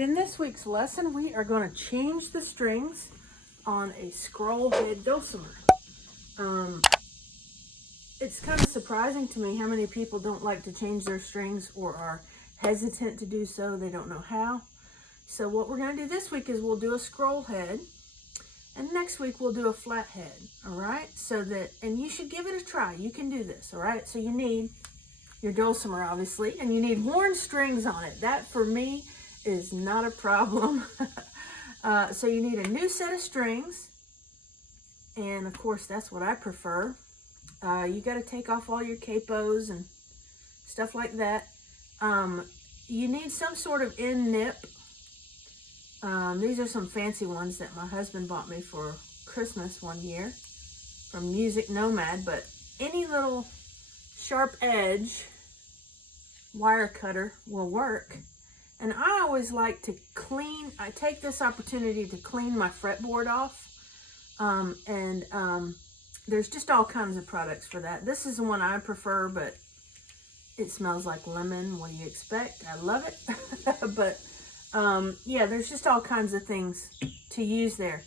right, in this week's lesson, we are going to change the strings on a scroll head dulcimer. It's kind of surprising to me how many people don't like to change their strings or are hesitant to do so. They don't know how. So what we're going to do this week is we'll do a scroll head, and next week we'll do a flat head. All right, so that, and you should give it a try. You can do this. All right, so you need your dulcimer, obviously, and you need horn strings on it. That for me is not a problem. So you need a new set of strings, and of course that's what I prefer. You got to take off all your capos and stuff like that. You need some sort of end nip. These are some fancy ones that my husband bought me for Christmas one year from Music Nomad, but any little sharp edge wire cutter will work. And I always like to clean, I take this opportunity to clean my fretboard off. There's just all kinds of products for that. This is the one I prefer, but it smells like lemon. What do you expect? I love it. But yeah, there's just all kinds of things to use there.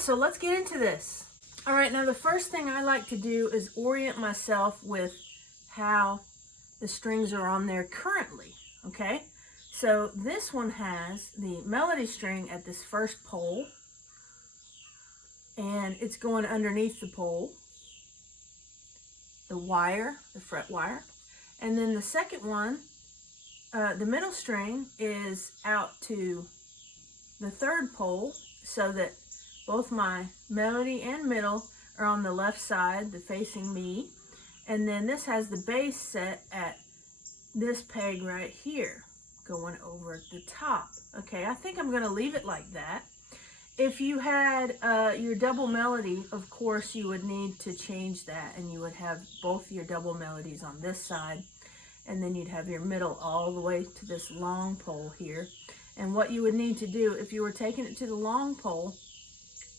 So let's get into this. All right, now the first thing I like to do is orient myself with how the strings are on there currently, okay? So this one has the melody string at this first pole, and it's going underneath the pole, the wire, the fret wire. And then the second one, the middle string is out to the third pole, so that both my melody and middle are on the left side, the facing me. And then this has the bass set at this peg right here, going over at the top. Okay, I think I'm going to leave it like that. If you had your double melody, of course, you would need to change that, and you would have both your double melodies on this side, and then you'd have your middle all the way to this long pole here. And what you would need to do, if you were taking it to the long pole,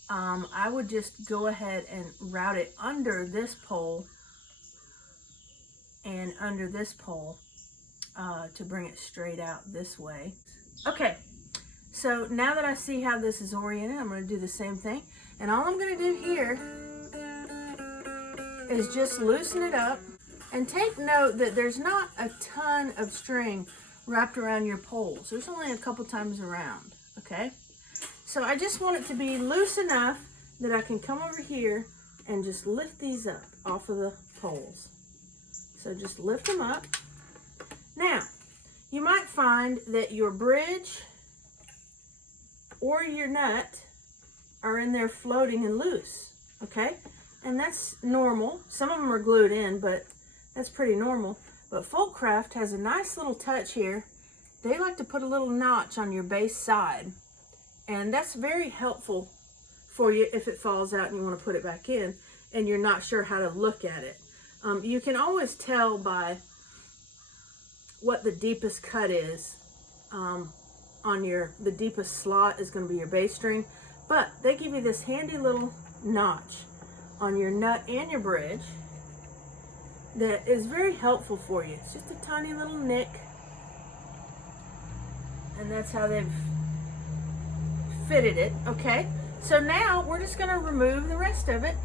I would just go ahead and route it under this pole and under this pole to bring it straight out this way. Okay, so now that I see how this is oriented, I'm going to do the same thing. And all I'm going to do here is just loosen it up. And take note that there's not a ton of string wrapped around your poles. There's only a couple times around, okay? So I just want it to be loose enough that I can come over here and just lift these up off of the poles. So just lift them up. Now, you might find that your bridge or your nut are in there floating and loose, okay? And that's normal. Some of them are glued in, but that's pretty normal. But Folkcraft has a nice little touch here. They like to put a little notch on your bass side, and that's very helpful for you if it falls out and you want to put it back in and you're not sure how to look at it. You can always tell by what the deepest cut is on the deepest slot is going to be your bass string, but they give you this handy little notch on your nut and your bridge that is very helpful for you. It's just a tiny little nick, and that's how they've fitted it. Okay, so now we're just going to remove the rest of it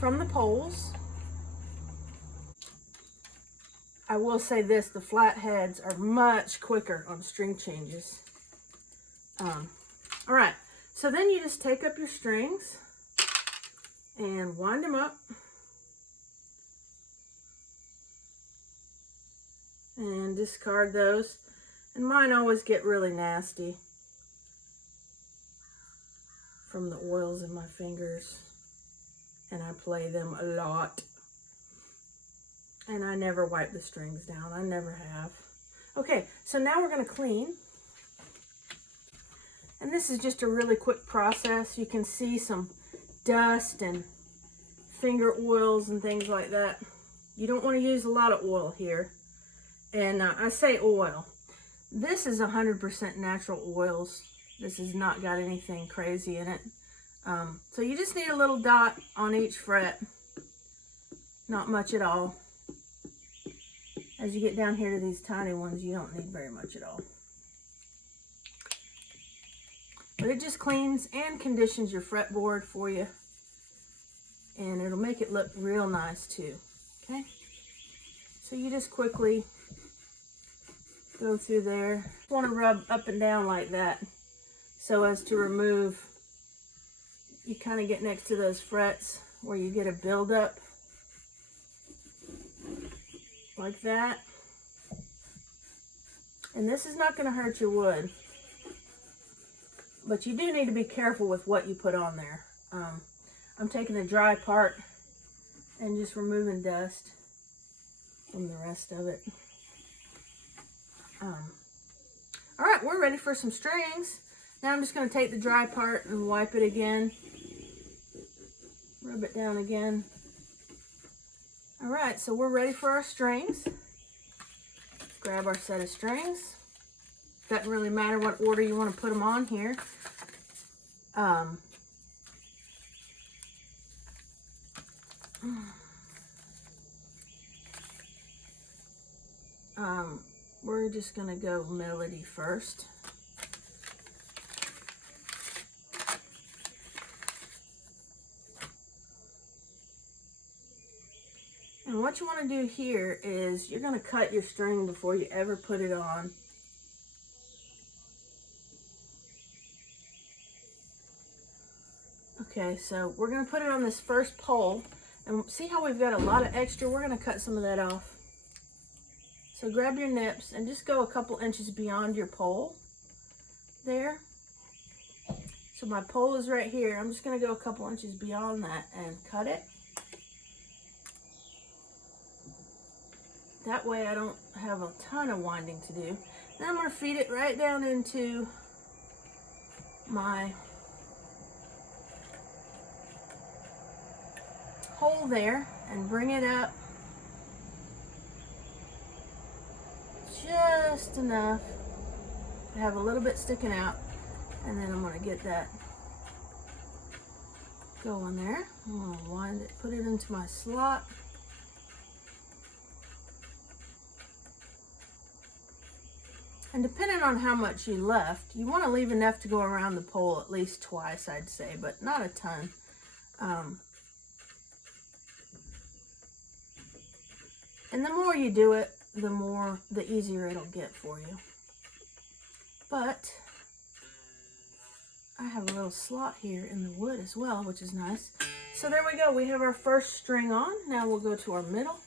from the poles. I will say this, the flat heads are much quicker on string changes. All right, so then you just take up your strings and wind them up and discard those. And mine always get really nasty from the oils in my fingers, and I play them a lot. And I never wipe the strings down. I never have. Okay, so now we're going to clean. And this is just a really quick process. You can see some dust and finger oils and things like that. You don't want to use a lot of oil here. And I say oil. This is 100% natural oils. This has not got anything crazy in it. So you just need a little dot on each fret. Not much at all. As you get down here to these tiny ones, you don't need very much at all. But it just cleans and conditions your fretboard for you. And it'll make it look real nice too, okay? So you just quickly go through there. You want to rub up and down like that so as to remove, you kind of get next to those frets where you get a buildup like that. And this is not going to hurt your wood, but you do need to be careful with what you put on there. I'm taking the dry part and just removing dust from the rest of it. All right, we're ready for some strings. Now I'm just going to take the dry part and wipe it again. Rub it down again. All right, so we're ready for our strings. Grab our set of strings. Doesn't really matter what order you want to put them on here. We're just going to go melody first. And what you want to do here is you're going to cut your string before you ever put it on. Okay, so we're going to put it on this first pole. And see how we've got a lot of extra? We're going to cut some of that off. So grab your nips and just go a couple inches beyond your pole there. So my pole is right here. I'm just going to go a couple inches beyond that and cut it. That way I don't have a ton of winding to do. Then I'm going to feed it right down into my hole there and bring it up just enough to have a little bit sticking out, and then I'm going to get that going there. I'm going to wind it, put it into my slot. And depending on how much you left, you want to leave enough to go around the pole at least twice, I'd say, but not a ton. And the more you do it, the easier it'll get for you. But I have a little slot here in the wood as well, which is nice. So there we go. We have our first string on. Now we'll go to our middle.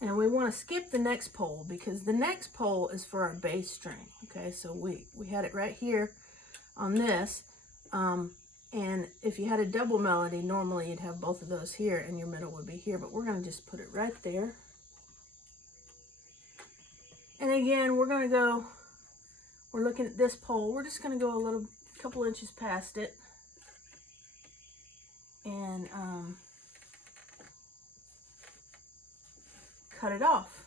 And we want to skip the next pole because the next pole is for our bass string. Okay, so we had it right here on this. And if you had a double melody, normally you'd have both of those here and your middle would be here, but we're going to just put it right there. And again, we're looking at this pole. We're just going to go a couple inches past it. And cut it off.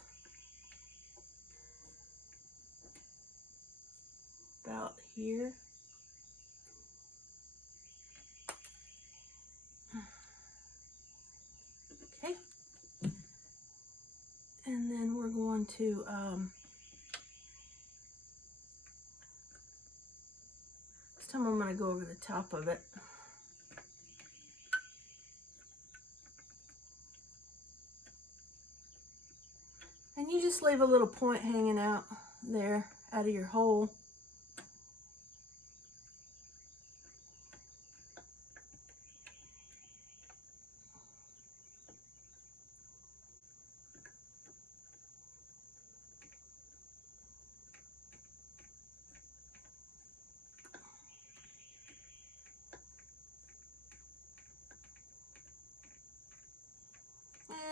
About here. Okay. And then we're going to this time I'm going to go over the top of it. And you just leave a little point hanging out there out of your hole.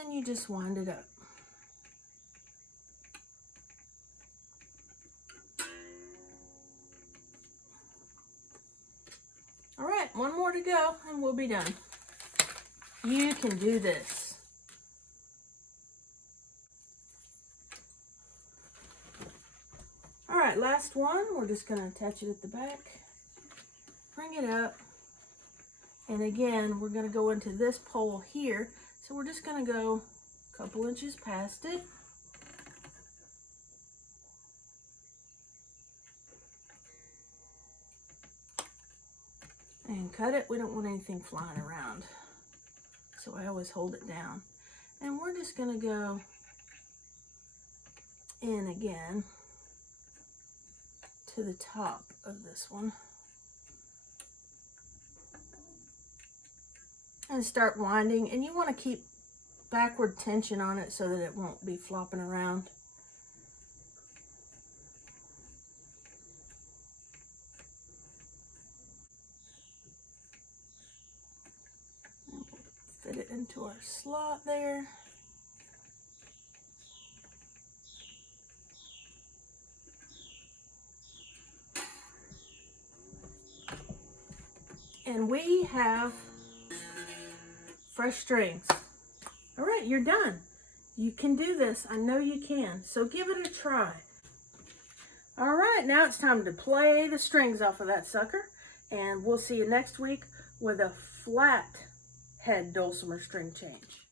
And you just wind it up. All right, one more to go and we'll be done. You can do this. All right, last one. We're just going to attach it at the back. Bring it up. And again, we're going to go into this pole here. So we're just going to go a couple inches past it. And cut it. We don't want anything flying around. So I always hold it down. And we're just going to go in again to the top of this one. And start winding, and you want to keep backward tension on it so that it won't be flopping around. And we'll fit it into our slot there. And we have fresh strings. All right, you're done. You can do this. I know you can. So give it a try. All right, now it's time to play the strings off of that sucker. And we'll see you next week with a flat head dulcimer string change.